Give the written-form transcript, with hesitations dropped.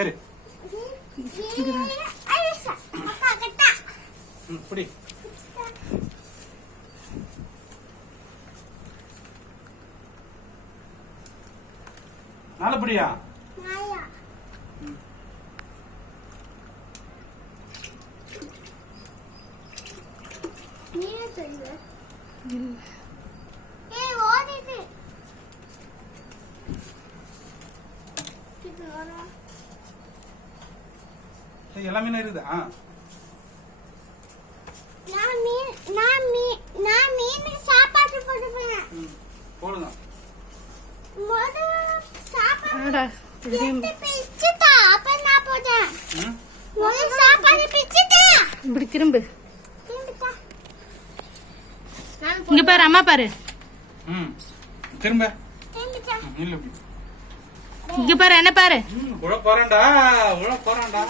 ஏறு இப்படி நல்லபடியா எல்லா மீனும் இருக்குதா? போடுங்க இப்படி திரும்பு. இங்க பாரு, அம்மா பாரு. திரும்ப இங்க பாரு, என்ன பாரு. உழ போறான்டா, உழ போறான்டா.